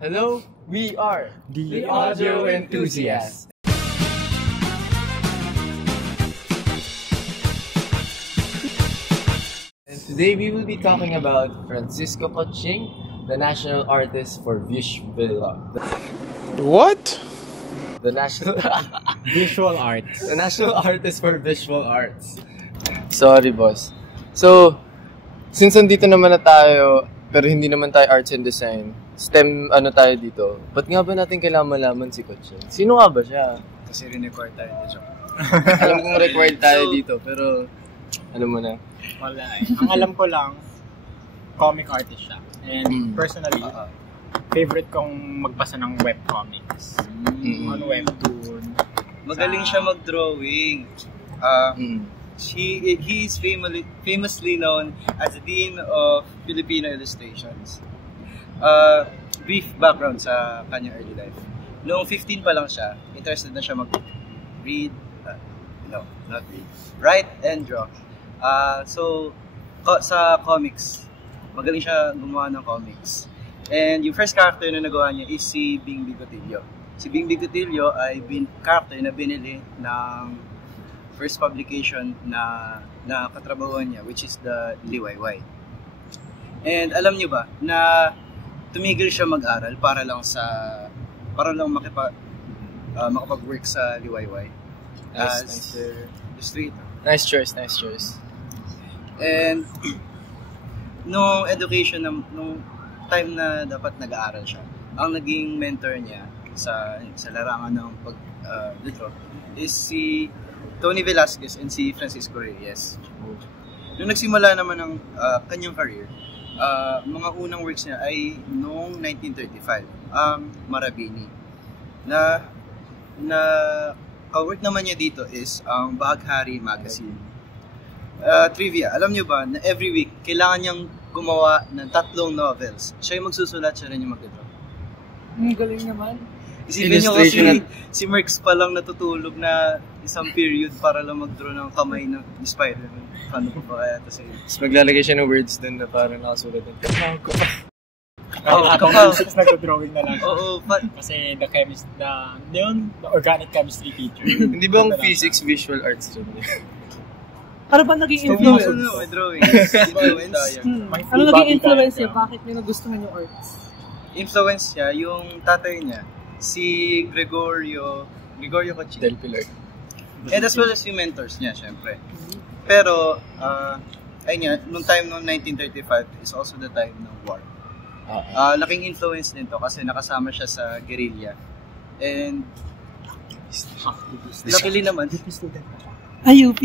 Hello, we are the Audio Enthusiasts. And today we will be talking about Francisco Coching, the national artist for visual. What? The national Visual arts. the national artist for visual arts. Sorry, boss. So, since nandito naman na tayo, pero hindi naman tayo arts and design, STEM tayo dito, ba't nga ba natin kailangan malaman si Coching? Sino nga ba siya? Kasi rin-record tayo dito. Alam kong required tayo dito, pero ano mo na? Wala eh. Ang alam ko lang, comic artist siya. And personally, favorite kong magbasa ng webcomics. On webtoon. Magaling siya mag-drawing. He is famously known as the Dean of Filipino Illustrations. Brief background sa kanyang early life. Noong 15 pa lang siya, interested na siya mag-read, not read, write and draw. So, sa comics, magaling siya gumawa ng comics. And yung first character na nagawa niya is si Bing Bigotillo. Si Bing Bigotillo ay character na binili ng first publication na katrabahuan niya, which is the Liwayway. And alam niyo ba na tumigil siya mag-aral para lang makapag-work sa Liwayway as illustrator. Nice choice. And nung education nung time na dapat nag-aaral siya, ang naging mentor niya sa larangan ng pag-draw is si Tony Velasquez and si Francisco Reyes. Nung nagsimula naman ng kanyang career, mga unang works niya ay noong 1935, ang Marabini. Na ka-work naman niya dito is ang Bahaghari Magazine. Trivia, alam niyo ba na every week kailangan niyang gumawa ng 3 novels. Siya yung magsusulat, siya rin yung mag-draw. Galing naman. Isipin niyo kasi si Merx pa lang natutulog na isang period para lang mag-draw ng kamay ng Spider-Man. Paano pa kaya ito sa'yo? Tapos maglalagay siya ng words dun na parang nakasulat ng Tapos nag-drawing na lang siya. Oo, Kasi the organic chemistry teacher. Hindi ba ang physics visual arts dyan? Ano ba naging influence? may drawing. Influence. Ano naging influence niya? Bakit niya nagustuhan yung arts? Influence niya, yung tatay niya, si Gregorio Coching. Del Pilar. And as well as yung mentors niya, syempre. Pero, ayun nga, nung time noong 1935 is also the time ng war. Laking influence din to kasi nakasama siya sa guerrilla. And, luckily naman, UP.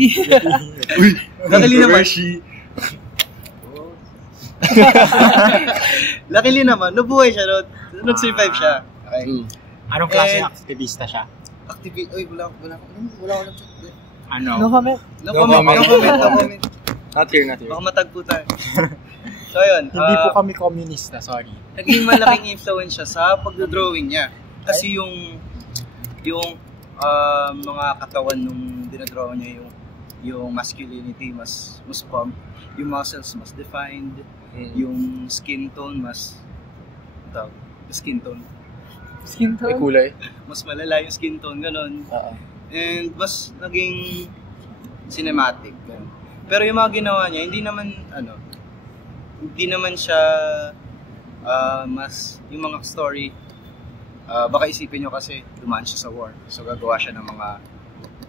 luckily naman, nabuhay siya, nag-survive siya. Okay. Anong klase aktivista siya? Wala ko lang chat. Ano? No comment. No comment. Not here. Baka matagpo tayo. So, ayun. Hindi po kami komunista, sorry. Naging malaking influence siya sa pagdodrawing niya. Kasi yung mga katawan nung dinadraw niya, yung masculinity mas pumped, yung muscles mas defined, yung skin tone May kulay. mas malala yung skin tone, ganun. And mas naging cinematic. Ganun. Pero yung mga ginawa niya, hindi naman siya mas yung mga story. Baka isipin nyo kasi dumaan siya sa war. So gagawa siya ng mga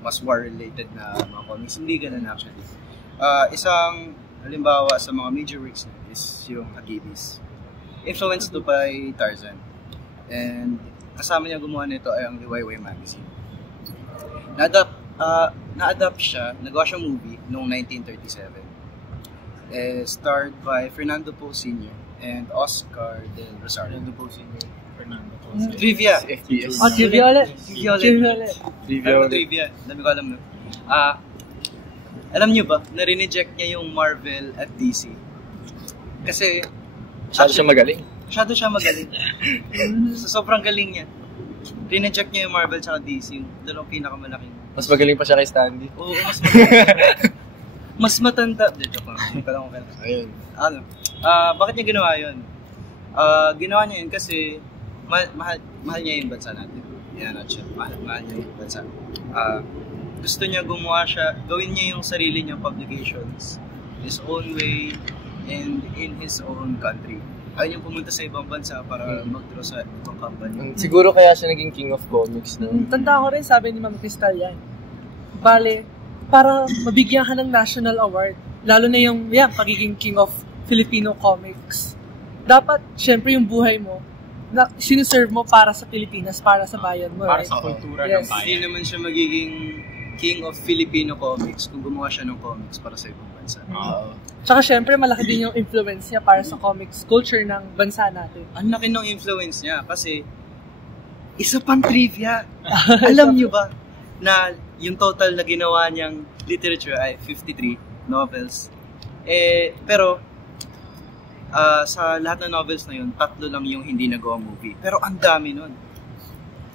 mas war-related na mga comics. Hindi ganun actually. Isang halimbawa sa mga major works niya is yung Hagibis. Influenced to by Tarzan. And kasama niya gumawa nito ay ang Liwayway Magazine. Na-adapt siya, nagawa siyang movie noong 1937. Starred by Fernando Poe Sr. and Oscar del Rosario. Trivia. FPS. Trivia ulit. Trivia. Dami ko alam no. Alam niyo ba, na-reject niya yung Marvel at DC. Kasi Masyado siya magaling. So, sobrang galing niya. Rineject niya yung Marvel at DC, yung dalawang pinakamalaking. Mas magaling pa siya kay Stanley. Oo, mas magaling. Mas matanda. Dito pa. Ayun. Bakit niya ginawa yun? Ginawa niya yun kasi mahal niya yung bansa natin. Yan, mahal niya yung bansa. Gusto niya gawin niya yung sarili niyang publications, his own way, and in his own country. Ayaw niyang pumunta sa ibang bansa para mag-draw sa ibang company. Siguro kaya siya naging king of comics, no? Tanda ko rin, sabi ni Ma'am Crystal yan. Bale, para mabigyan ka ng national award, lalo na yung pagiging king of Filipino comics, dapat, syempre yung buhay mo, na sinuserve mo para sa Pilipinas, para sa bayan mo. Para right? sa kultura ng bayan. Hindi naman siya magiging king of Filipino comics kung gumawa siya ng comics para sa ibang bansa. Tsaka syempre, malaki din yung influence niya para sa comics culture ng bansa natin. Ang laki ng influence niya kasi isa pang trivia. Alam niyo ba na yung total na ginawa niyang literature ay 53 novels. Pero sa lahat ng novels na yun, 3 lang yung hindi nagawa movie. Pero ang dami nun.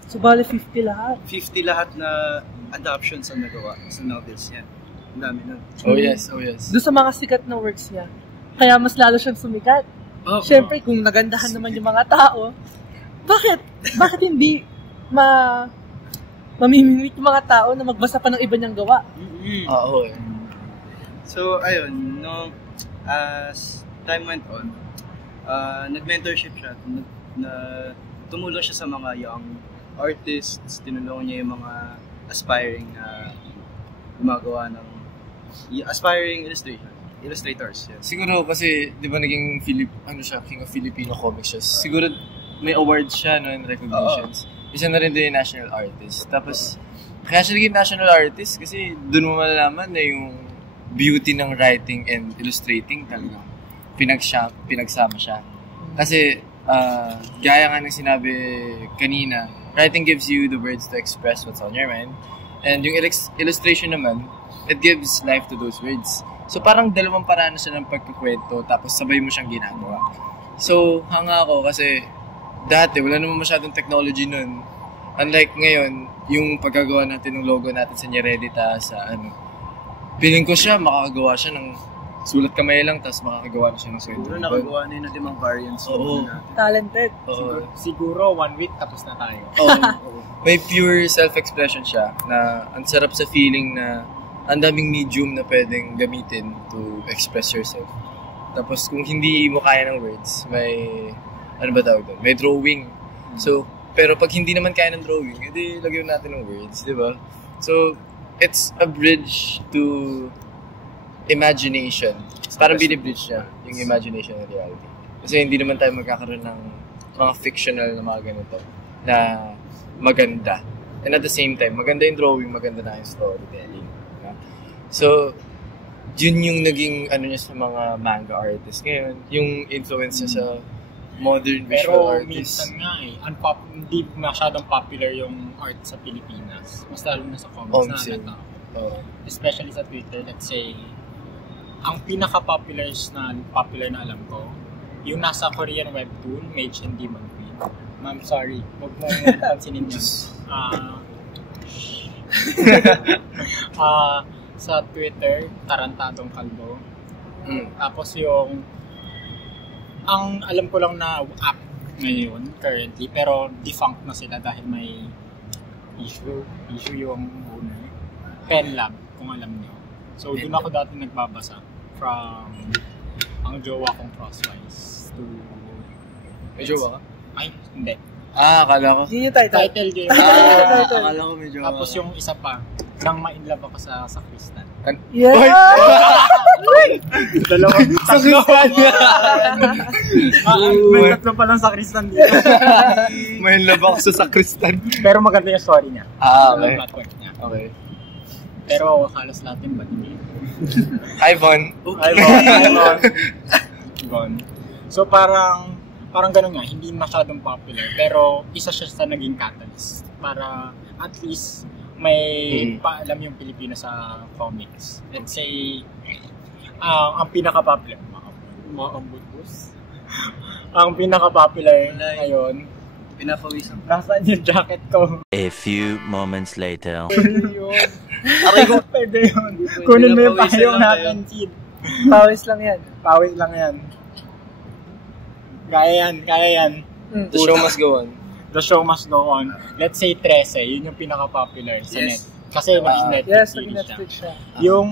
So, bale 50 lahat. 50 lahat na adaptions ang nagawa sa novels niya. Ang dami nun. Oh yes. Doon sa mga sikat na works niya. Kaya mas lalo siyang sumikat. Siyempre, kung nagandahan naman yung mga tao, bakit hindi mamimimit yung mga tao na magbasa pa ng iba niyang gawa? Oo. So, ayun, as time went on, nag-mentorship siya, tumulong siya sa mga young artists, tinulungan niya yung mga aspiring gumagawa ng aspiring illustrators. Yeah. Siguro kasi, di ba naging king of Filipino comics siya. Siguro may awards siya, no, and recognitions. Isa na rin din yung national artist. Tapos, kaya siya naging national artist kasi doon mo malalaman na yung beauty ng writing and illustrating talaga pinagsama siya. Kasi, gaya nga ng sinabi kanina, writing gives you the words to express what's on your mind. And yung illustration naman, it gives life to those words. So parang dalawang paraan na siya ng pagkukwento, tapos sabay mo siyang ginagawa. So, hanga ako kasi dati, wala naman masyadong technology nun. Unlike ngayon, yung paggagawa natin ng logo natin sa Nyeredita, feeling ko siya, makakagawa siya ng sulat kamay lang, tapos makakagawa na siya ng kwento. Siguro nakagawa na yun ng 5 variants. Oo. Talented. Siguro 1 week tapos na tayo. May pure self-expression siya na ang sarap sa feeling na ang daming medium na pwedeng gamitin to express yourself. Tapos kung hindi mo kaya ng words, may may drawing. So, pero pag hindi naman kaya ng drawing, edi lagyan natin ng words, di ba? So, it's a bridge to imagination. Parang binibridge niya yung imagination and reality. Kasi hindi naman tayo magkakaroon ng mga fictional na mga ganito na maganda. And at the same time, maganda yung drawing, maganda na yung storytelling. So, yun yung naging niya sa mga manga artists ngayon. Yung influence niya sa modern visual artists. Pero minsan nga hindi masyadong popular yung art sa Pilipinas. Mas lalo na sa comics na tao. Especially sa Twitter, let's say, ang pinaka-popular na alam ko, yung nasa Korean webtoon, Mage and Demon Queen. Ma'am, sorry. Huwag mo pansinin yun. Sa Twitter, Tarantadong Kalbo. Tapos ang alam ko lang na app ngayon, currently, pero defunct na sila dahil may issue yung owner. Penlab, kung alam niyo. So, doon ako dati nagbabasa from ang jowa kong Crosswise to... May jowa ka? Ay, hindi. Akala ko. Yun yung title. Title game. Akala ko may jowa. Tapos yung isa pa, nang ma-inlove ako sa Kristan. Yeah! Dalawang tatlo. May tatlo pa lang sa Kristan dito. May love ako sa sakristan. Pero maganda yung story niya. Okay. Plot point niya. Okay. Pero halos lahat yung badili. Hi, Von. Von. So parang ganun nga, hindi masyadong popular. Pero isa siya sa naging catalyst. Para at least may paalam yung Pilipino sa comics. Let's say, ang pinaka-popular, ang pinaka-popular ngayon, Pinapawisan. nasaan yung jacket ko? A few moments later. Aray ko. Pwede yun. Kunin mo yung payong natin, Sid. Pawis lang yan. Pawis lang yan. Kaya yan. The show must go on. The Show Must Go On. Let's say 13, yun yung pinaka-popular sa net. Kasi naging Netflix Yes, series naging Netflix siya. Yung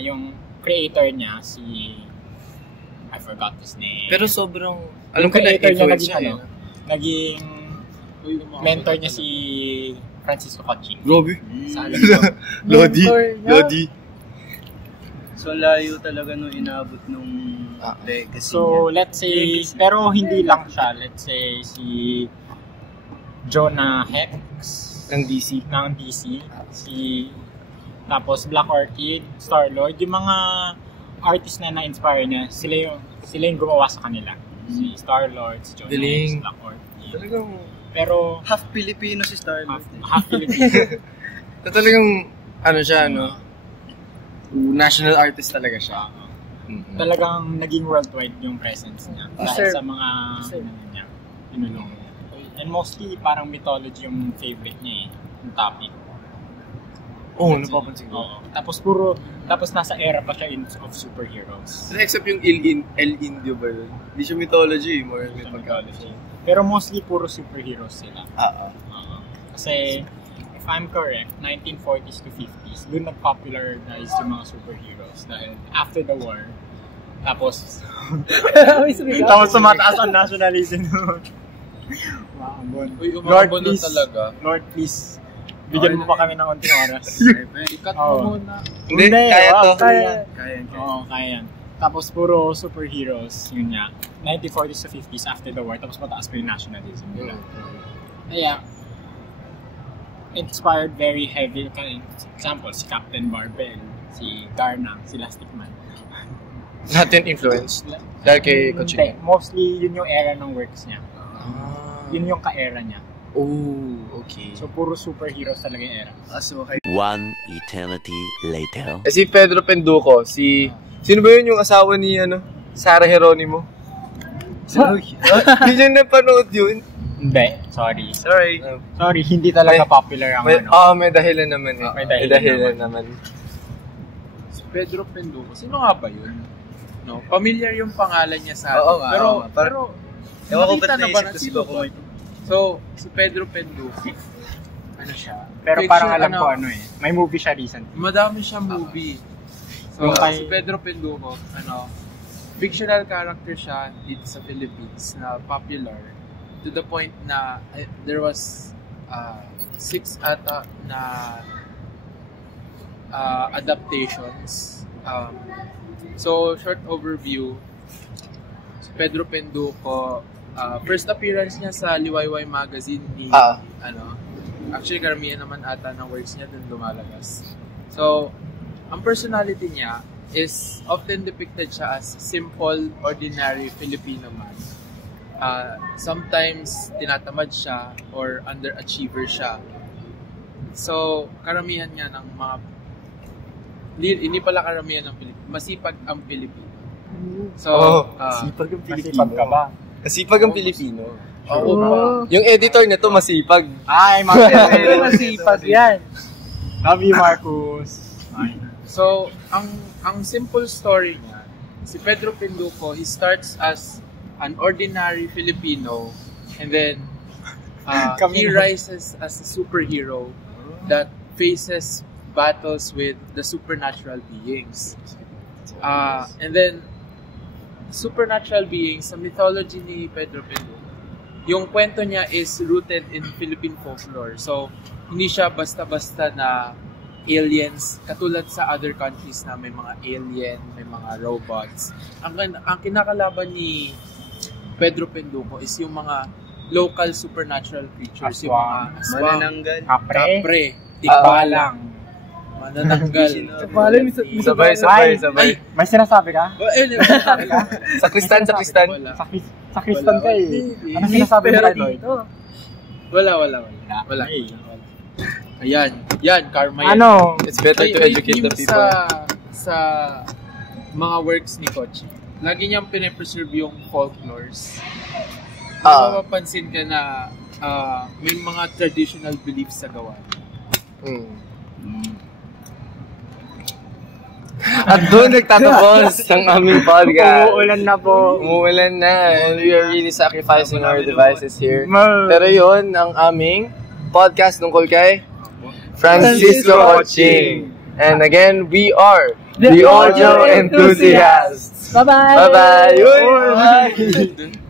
yung creator niya, I forgot his name. Pero sobrang, Alam ko na influence naging naging mentor niya si Francisco Cochi. Robbie. Sa alam ko. Lodi. So, layo talaga nung inabot nung legacy So, niya. let's say, pero hindi lang siya. Let's say, si Jonah Hex Ng DC. Tapos Black Orchid, Star-Lord, yung mga artist na na-inspire niya, sila yung gumawa sa kanila. Si Star-Lord, si Jonah Hex, Black Orchid. Talagang, Pero, Half Filipino si Star-Lord. half Filipino. talagang, national artist talaga siya. Talagang naging worldwide yung presence niya. Dahil sa mga niya, pinulong niya. And mostly, parang mythology yung favorite niya yung topic. Oo, napapansin ko. Oo. Tapos nasa era pa siya of superheroes. Except yung El Indio ba yun? Hindi siya mythology, more Mythology. Pero mostly, puro superheroes sila. Kasi, if I'm correct, 1940s to 50s, doon nag-popularize yung mga superheroes. Dahil after the war, tapos tumataas ang nationalism. Lord, please, Lord, please, bigyan mo pa kami ng konting oras. Ikat mo muna. Hindi, kaya to. Kaya. Oo, kaya yan. Tapos puro superheroes, yun nga. 1940s to 50s after the war, tapos mataas pa yung nationalism nila. Kaya, inspired very heavy. Example, si Captain Barbell, si Garnang, si Elastic Man. Natin influence. Dahil kay Coaching. Mostly, yun yung era ng works niya. Yun yung ka-era niya. Oh, okay. So, puro superheroes talaga yung era. One eternity later. Si Pedro Penduko, sino ba yun yung asawa ni, Sarah Geronimo? Hindi niya napanood yun. Hindi, sorry. Sorry. Sorry, hindi talaga popular ang may dahilan naman eh. May dahilan naman. Si Pedro Penduko, sino nga ba yun? No, familiar yung pangalan niya sa atin. Oo nga. Pero Ewan ko nakita ba't na ba naisip na ko si sino Bako ba? ito? So, si Pedro Penduko, siya? Pero Fiction, parang alam ko may movie siya recent. Madami siyang movie. So, si Pedro Penduko, fictional character siya dito sa Philippines na popular to the point na there was 6 ata na adaptations. So, short overview, si Pedro Penduko, first appearance niya sa Liwayway magazine ni actually karamihan naman ata ng works niya dun lumalabas. So, ang personality niya is often depicted siya as simple, ordinary Filipino man. Sometimes tinatamad siya or underachiever siya. So, karamihan nga ng mga hindi pala karamihan ng Pilipino, masipag ang Pilipino. So, Masipag ang Pilipino. Masipag ka ba? Masipag ang Pilipino. Oo ba? Yung editor na to masipag. Ay, Masipag yan. Love you, Marcus. So, ang simple story niya, si Pedro Penduko, he starts as an ordinary Filipino and then he rises as a superhero that faces battles with the supernatural beings. And then, supernatural beings, sa mythology ni Pedro Penduko, yung kwento niya is rooted in Philippine folklore. So, hindi siya basta-basta na aliens, katulad sa other countries na may mga alien, may mga robots. Ang kinakalaban ni Pedro Penduko is yung mga local supernatural creatures, yung mga aswang, Manananggal. Kapre, tikbalang, manananggal. Sabay. May sinasabi ka? Sa Kristan. Sa Kristan ka eh. Ano sinasabi mo Lloyd? Wala. Ayan, karma yan. Ano? It's better to educate the people. Sa mga works ni Kochi, lagi niyang pinapreserve yung folklores. Mapapansin ka na may mga traditional beliefs sa gawa. At doon nagtatapos ang aming podcast. Umuulan na po. Umuulan na. And we are really sacrificing our devices here. Pero yun, ang aming podcast tungkol kay Francisco Oching. And again, we are the Audio Enthusiasts. Bye-bye! Bye-bye! Bye!